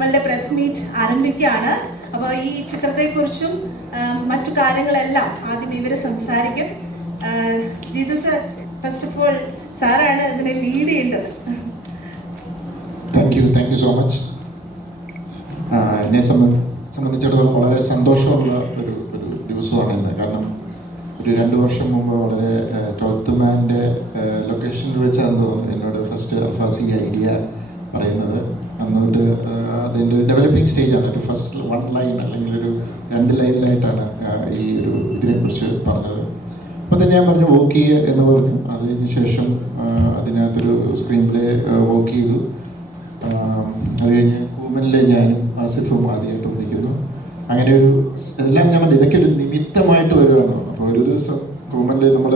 നമ്മളുടെ press meet ആരംഭിക്കുകയാണ്. അപ്പോൾ ഈ ചിത്രത്തെക്കുറിച്ചും മറ്റു കാര്യങ്ങളെല്ലാം ആദ്യം ഇവർ സംസാരിക്കും. Jiju sir first of all സാറാണ് ഇതിനെ ലീഡ് ചെയ്യേണ്ടത്. Thank you thank you so much എന്നെ സംബ സംബന്ധിച്ചിടത്തോളം വളരെ സന്തോഷമുള്ള ഒരു ഒരു ദിവസമാണ് ഇന്ന്. കാരണം ഒരു രണ്ട് വർഷം മുമ്പ് വളരെ ട്വൽത്ത് മാന്റെ ലൊക്കേഷനിൽ വെച്ചാണ് എന്നോട് ഫസ്റ്റ് അൽഫാസി ഐഡിയ പറയുന്നത്. അന്നോട്ട് അതിന്റെ ഒരു ഡെവലപ്പിംഗ് സ്റ്റേജാണ് ഒരു ഫസ്റ്റ് വൺ ലൈൻ അല്ലെങ്കിൽ ഒരു രണ്ട് ലൈനിലായിട്ടാണ് ഈ ഒരു ഇതിനെക്കുറിച്ച് പറഞ്ഞത്. അപ്പോൾ തന്നെ ഞാൻ പറഞ്ഞു വോക്ക് ചെയ്യുക എന്ന് പറഞ്ഞു. അതിന് ശേഷം അതിനകത്തൊരു സ്ക്രീൻ പ്ലേ വോക്ക് ചെയ്തു. അത് കഴിഞ്ഞ് കൂമനിലെ ഞാനും ആസിഫും ആദ്യമായിട്ട് ഒന്നിക്കുന്നു. അങ്ങനെ ഒരു എല്ലാം ഞാൻ പറഞ്ഞു ഇതൊക്കെ ഒരു നിമിത്തമായിട്ട് വരുവാണ്. അപ്പോൾ ഒരു ദിവസം കൂമനിൽ നമ്മൾ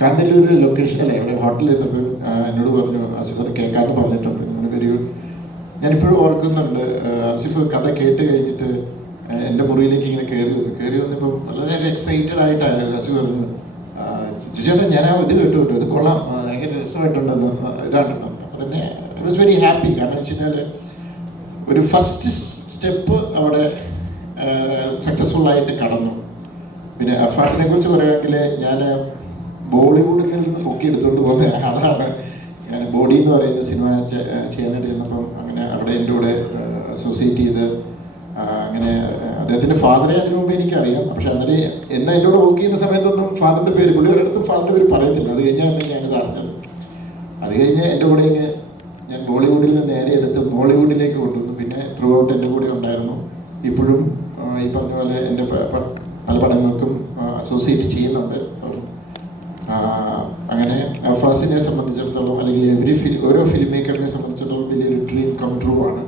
കാന്തല്ലൂർ ലൊക്കേഷൻ അല്ലേ ഇവിടെ ഹോട്ടലിൽ ഇരുന്നപ്പോൾ എന്നോട് പറഞ്ഞു ആസിഫ് അത് കേൾക്കാമെന്ന് പറഞ്ഞിട്ടുണ്ട്. ഒരു ഞാനിപ്പോഴും ഓർക്കുന്നുണ്ട് ആസിഫ് കഥ കേട്ട് കഴിഞ്ഞിട്ട് എന്റെ മുറിയിലേക്ക് ഇങ്ങനെ കയറി വന്നു കയറി വന്നപ്പോൾ വളരെ എക്സൈറ്റഡ് ആയിട്ടാണ് ആസിഫ് പറഞ്ഞത്. ചേട്ടാ ഞാൻ ആ ഇത് കേട്ടു കേട്ടു ഇത് കൊള്ളാം ഭയങ്കര രസമായിട്ടുണ്ടെന്ന് ഇതാണെന്ന് അപ്പം തന്നെ ഐ വാസ് വെരി ഹാപ്പി കാരണം വെച്ച് ഒരു ഫസ്റ്റ് സ്റ്റെപ്പ് അവിടെ സക്സസ്ഫുൾ ആയിട്ട് കടന്നു. പിന്നെ അഫാസിനെ കുറിച്ച് പറയുകയാണെങ്കിൽ ഞാൻ ബോളിവുഡിൽ നിന്ന് പൊക്കി എടുത്തുകൊണ്ട് പോകുന്ന ആളാണ്. ബോഡി എന്ന് പറയുന്ന സിനിമ ചെയ്യാനായിട്ട് ചെന്നപ്പം അങ്ങനെ അവിടെ എന്റെ കൂടെ അസോസിയേറ്റ് ചെയ്ത് അങ്ങനെ അദ്ദേഹത്തിന്റെ ഫാദറെ അതിനു മുമ്പ് എനിക്കറിയാം. പക്ഷെ അതിന് എന്നാൽ കൂടെ വർക്ക് ചെയ്യുന്ന സമയത്തൊന്നും ഫാദറിന്റെ പേര് പുള്ളി ഒരിടത്തും ഫാദറിന്റെ പേര് പറയത്തില്ല. അത് കഴിഞ്ഞാൽ ഞാനിത് അറിഞ്ഞത്. അത് കഴിഞ്ഞ് എന്റെ കൂടെ ഇങ്ങ് ഞാൻ ബോളിവുഡിൽ നിന്ന് നേരെ എടുത്ത് ബോളിവുഡിലേക്ക് കൊണ്ടുവന്നു. പിന്നെ ത്രൂ ഔട്ട് എന്റെ കൂടെ ഉണ്ടായിരുന്നു. ഇപ്പോഴും ഈ പറഞ്ഞ പോലെ എന്റെ പല പടങ്ങൾക്കും അസോസിയേറ്റ് ചെയ്യുന്നുണ്ട്. അങ്ങനെ അഫാസിനെ സംബന്ധിച്ചിടത്തോളം അല്ലെങ്കിൽ എവറി ഫിലിം ഓരോ ഫിലിം മേക്കറിനെ സംബന്ധിച്ചിടത്തോളം വലിയൊരു ഡ്രീം കം ട്രൂ ആണ്.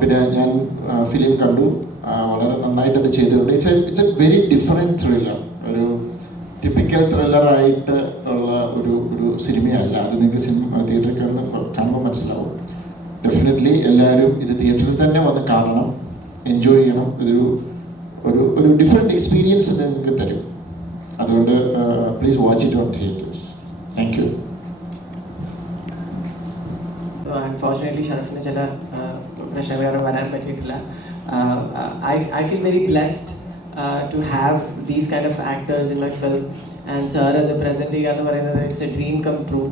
പിന്നെ ഞാൻ ഫിലിം കണ്ടു. വളരെ നന്നായിട്ട് അത് ചെയ്തിട്ടുണ്ട്. It's it's a very different thriller ഒരു ടിപ്പിക്കൽ ത്രില്ലറായിട്ട് ഉള്ള ഒരു ഒരു സിനിമയല്ല. അത് നിങ്ങൾക്ക് സിനിമ തിയേറ്ററിൽ കാണുന്ന കാണുമ്പോൾ മനസ്സിലാവും. ഡെഫിനറ്റ്ലി എല്ലാവരും ഇത് തിയേറ്ററിൽ തന്നെ വന്ന് കാണണം. എൻജോയ് ചെയ്യണം. ഇതൊരു ഒരു ഒരു ഡിഫറെന്റ് എക്സ്പീരിയൻസ് നിങ്ങൾക്ക് തരും. അതുകൊണ്ട് please watch it on theatres thank you unfortunately ഷറഫിന് ചില പ്രശ്നങ്ങൾ കാരണം വരാൻ പറ്റിയിട്ടില്ല. I I feel very blessed to have these kind of actors in my film and sir അത് പ്രസന്റ് ചെയ്യുക എന്ന് പറയുന്നത് it's a dream come true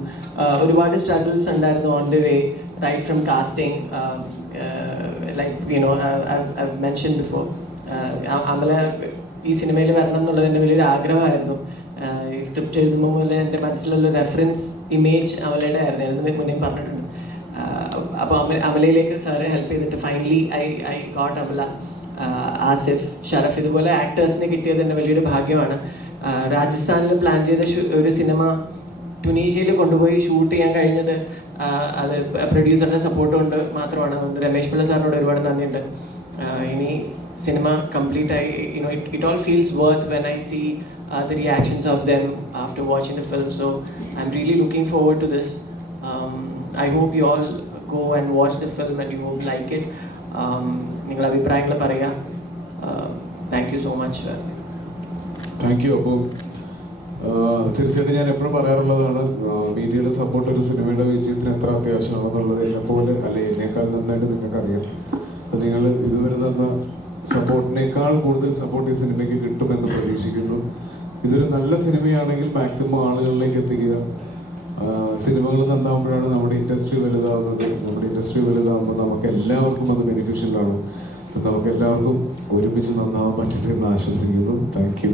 ഒരുപാട് സ്ട്രഗിൾസ് ഉണ്ടായിരുന്നു on the way right from casting like you know I mention before Amala ഈ സിനിമയിൽ വരണം എന്നുള്ളത് എന്റെ വലിയൊരു ആഗ്രഹമായിരുന്നു. ഈ സ്ക്രിപ്റ്റ് എഴുതുമ്പോൾ മുതൽ എന്റെ മനസ്സിലുള്ള റെഫറൻസ് ഇമേജ് അവലയുടെ ആയിരുന്നു. ഞാൻ മുന്നേ പറഞ്ഞിട്ടുണ്ട്. അപ്പോൾ അമല അമലയിലേക്ക് സാറ് ഹെൽപ്പ് ചെയ്തിട്ട് finally I I got Amala Asif Sharaf ഇതുപോലെ ആക്ടേഴ്സിനെ കിട്ടിയത് എന്റെ വലിയൊരു ഭാഗ്യമാണ്. രാജസ്ഥാനിൽ പ്ലാൻ ചെയ്ത ഒരു സിനിമ ടുണീഷ്യയിൽ കൊണ്ടുപോയി ഷൂട്ട് ചെയ്യാൻ കഴിഞ്ഞത് അത് പ്രൊഡ്യൂസറിന്റെ സപ്പോർട്ട് കൊണ്ട് മാത്രമാണ്. രമേശ് പിള്ള സാറിനോട് ഒരുപാട് നന്ദിയുണ്ട്. Ah complete. സിനിമ കംപ്ലീറ്റ് ആയി you know it it all feels worth when I see the reactions of them after watching the film so I am really looking forward to this I hope you all go and watch the film and you hope like it നിങ്ങളുടെ അഭിപ്രായങ്ങൾ പറയുക. Thank you so much thank you അപ്പോൾ തീർച്ചയായിട്ടും ഞാൻ എപ്പോഴും പറയാറുള്ളതാണ് മീഡിയയുടെ support ഒരു സിനിമയുടെ വിജയത്തിന് എത്ര അത്യാവശ്യമാണെന്നുള്ളത് എന്നെപ്പോലെ അല്ലെ എന്നേക്കാൾ നന്നായിട്ട് നിങ്ങൾക്കറിയാം. നിങ്ങൾ ഇതുവരെ തന്ന സപ്പോർട്ടിനേക്കാൾ കൂടുതൽ സപ്പോർട്ട് ഈ സിനിമയ്ക്ക് കിട്ടുമെന്ന് പ്രതീക്ഷിക്കുന്നു. ഇതൊരു നല്ല സിനിമയാണെങ്കിൽ മാക്സിമം ആളുകളിലേക്ക് എത്തിക്കുക. സിനിമകൾ നന്നാവുമ്പോഴാണ് നമ്മുടെ ഇൻഡസ്ട്രി വലുതാവുന്നത്. നമ്മുടെ ഇൻഡസ്ട്രി വലുതാവുമ്പോൾ നമുക്ക് എല്ലാവർക്കും അത് ബെനിഫിഷ്യലാണ് നമുക്ക് എല്ലാവർക്കും ഒരുമിച്ച് നന്നാവാൻ പറ്റട്ടെ എന്ന് ആശംസിക്കുന്നു. Thank you